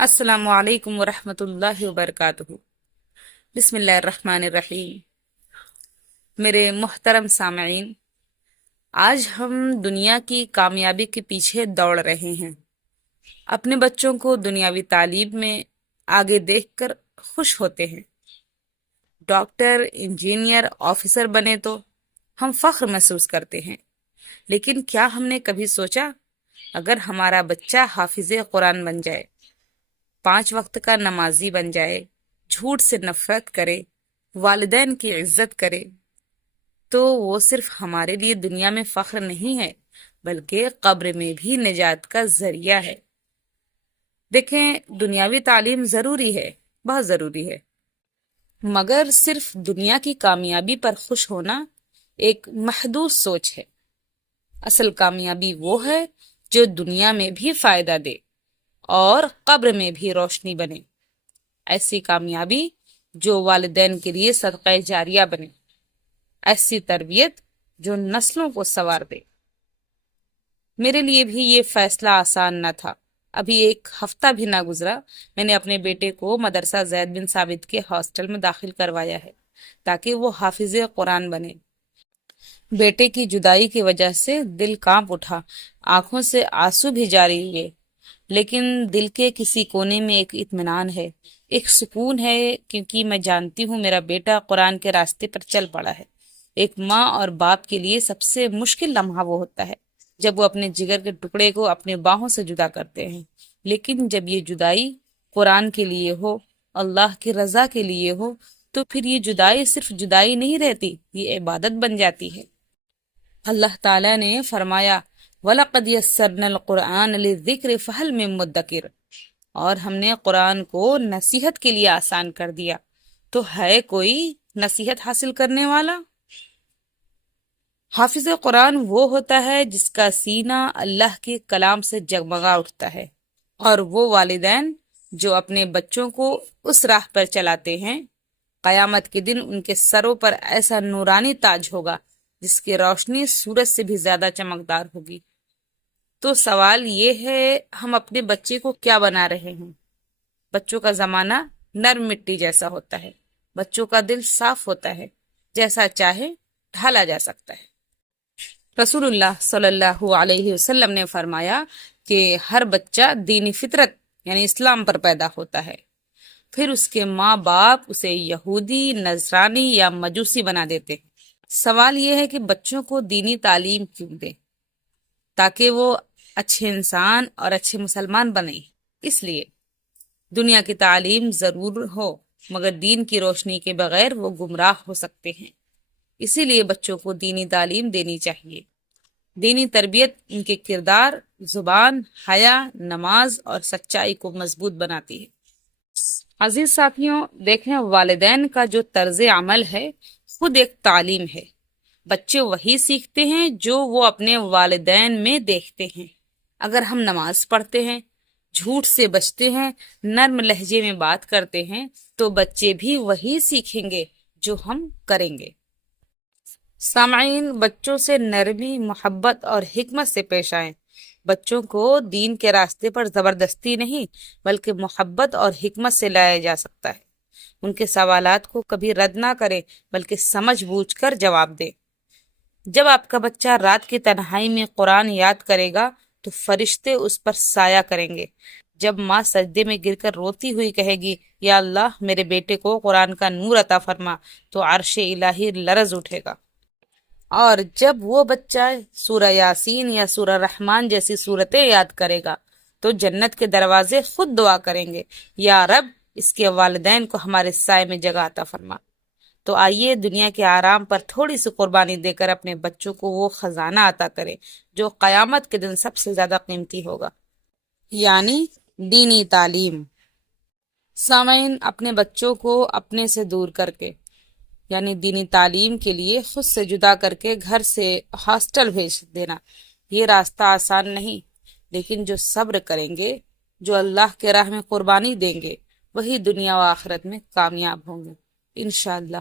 السلام علیکم ورحمۃ اللہ وبرکاتہ۔ بسم اللہ الرحمن الرحیم۔ میرے محترم سامعین، آج ہم دنیا کی کامیابی کے پیچھے دوڑ رہے ہیں۔ اپنے بچوں کو دنیاوی تعلیم میں آگے دیکھ کر خوش ہوتے ہیں۔ ڈاکٹر، انجینئر، آفیسر بنے تو ہم فخر محسوس کرتے ہیں، لیکن کیا ہم نے کبھی سوچا اگر ہمارا بچہ حافظ قرآن بن جائے، 5 وقت کا نمازی بن جائے، جھوٹ سے نفرت کرے، والدین کی عزت کرے، تو وہ صرف ہمارے لیے دنیا میں فخر نہیں ہے بلکہ قبر میں بھی نجات کا ذریعہ ہے۔ دیکھیں، دنیاوی تعلیم ضروری ہے، بہت ضروری ہے، مگر صرف دنیا کی کامیابی پر خوش ہونا ایک محدود سوچ ہے۔ اصل کامیابی وہ ہے جو دنیا میں بھی فائدہ دے اور قبر میں بھی روشنی بنے۔ ایسی کامیابی جو والدین کے لیے صدقہ جاریہ بنے، ایسی تربیت جو نسلوں کو سنوار دے۔ میرے لیے بھی یہ فیصلہ آسان نہ تھا۔ ابھی 1 ہفتہ بھی نہ گزرا، میں نے اپنے بیٹے کو مدرسہ زید بن ثابت کے ہاسٹل میں داخل کروایا ہے تاکہ وہ حافظ قرآن بنے۔ بیٹے کی جدائی کی وجہ سے دل کانپ اٹھا، آنکھوں سے آنسو بھی جاری ہوئے، لیکن دل کے کسی کونے میں ایک اطمینان ہے، ایک سکون ہے، کیونکہ میں جانتی ہوں میرا بیٹا قرآن کے راستے پر چل پڑا ہے۔ ایک ماں اور باپ کے لیے سب سے مشکل لمحہ وہ ہوتا ہے جب وہ اپنے جگر کے ٹکڑے کو اپنے باہوں سے جدا کرتے ہیں، لیکن جب یہ جدائی قرآن کے لیے ہو، اللہ کی رضا کے لیے ہو، تو پھر یہ جدائی صرف جدائی نہیں رہتی، یہ عبادت بن جاتی ہے۔ اللہ تعالیٰ نے فرمایا، وَلَقَدْ يَسَّرْنَا الْقُرْآنَ لِلذِّكْرِ فَهَلْ مِن مُدَّكِرٍ، اور ہم نے قرآن کو نصیحت کے لیے آسان کر دیا، تو ہے کوئی نصیحت حاصل کرنے والا؟ حافظ قرآن وہ ہوتا ہے جس کا سینہ اللہ کے کلام سے جگمگا اٹھتا ہے، اور وہ والدین جو اپنے بچوں کو اس راہ پر چلاتے ہیں، قیامت کے دن ان کے سروں پر ایسا نورانی تاج ہوگا جس کی روشنی سورج سے بھی زیادہ چمکدار ہوگی۔ تو سوال یہ ہے، ہم اپنے بچے کو کیا بنا رہے ہیں؟ بچوں کا زمانہ نرم مٹی جیسا ہوتا ہے، بچوں کا دل صاف ہوتا ہے، جیسا چاہے ڈھالا جا سکتا ہے۔ رسول اللہ صلی اللہ علیہ وسلم نے فرمایا کہ ہر بچہ دینی فطرت یعنی اسلام پر پیدا ہوتا ہے، پھر اس کے ماں باپ اسے یہودی، نصرانی یا مجوسی بنا دیتے ہیں۔ سوال یہ ہے کہ بچوں کو دینی تعلیم کیوں دیں؟ تاکہ وہ اچھے انسان اور اچھے مسلمان بنیں۔ اس لیے دنیا کی تعلیم ضرور ہو، مگر دین کی روشنی کے بغیر وہ گمراہ ہو سکتے ہیں۔ اسی لیے بچوں کو دینی تعلیم دینی چاہیے۔ دینی تربیت ان کے کردار، زبان، حیا، نماز اور سچائی کو مضبوط بناتی ہے۔ عزیز ساتھیوں، دیکھیں، والدین کا جو طرز عمل ہے خود ایک تعلیم ہے۔ بچے وہی سیکھتے ہیں جو وہ اپنے والدین میں دیکھتے ہیں۔ اگر ہم نماز پڑھتے ہیں، جھوٹ سے بچتے ہیں، نرم لہجے میں بات کرتے ہیں، تو بچے بھی وہی سیکھیں گے جو ہم کریں گے۔ سامعین، بچوں سے نرمی، محبت اور حکمت سے پیش آئیں۔ بچوں کو دین کے راستے پر زبردستی نہیں بلکہ محبت اور حکمت سے لایا جا سکتا ہے۔ ان کے سوالات کو کبھی رد نہ کریں بلکہ سمجھ بوجھ کر جواب دیں۔ جب آپ کا بچہ رات کی تنہائی میں قرآن یاد کرے گا تو فرشتے اس پر سایہ کریں گے۔ جب ماں سجدے میں گر کر روتی ہوئی کہے گی، یا اللہ میرے بیٹے کو قرآن کا نور عطا فرما، تو عرش الہی لرز اٹھے گا۔ اور جب وہ بچہ سورہ یاسین یا سورہ رحمان جیسی صورتیں یاد کرے گا تو جنت کے دروازے خود دعا کریں گے، یا رب اس کے والدین کو ہمارے سائے میں جگہ عطا فرما۔ تو آئیے دنیا کے آرام پر تھوڑی سی قربانی دے کر اپنے بچوں کو وہ خزانہ عطا کریں جو قیامت کے دن سب سے زیادہ قیمتی ہوگا، یعنی دینی تعلیم۔ سامعین، اپنے بچوں کو اپنے سے دور کر کے یعنی دینی تعلیم کے لیے خود سے جدا کر کے گھر سے ہاسٹل بھیج دینا، یہ راستہ آسان نہیں، لیکن جو صبر کریں گے، جو اللہ کے راہ میں قربانی دیں گے، وہی دنیا و آخرت میں کامیاب ہوں گے انشاءاللہ۔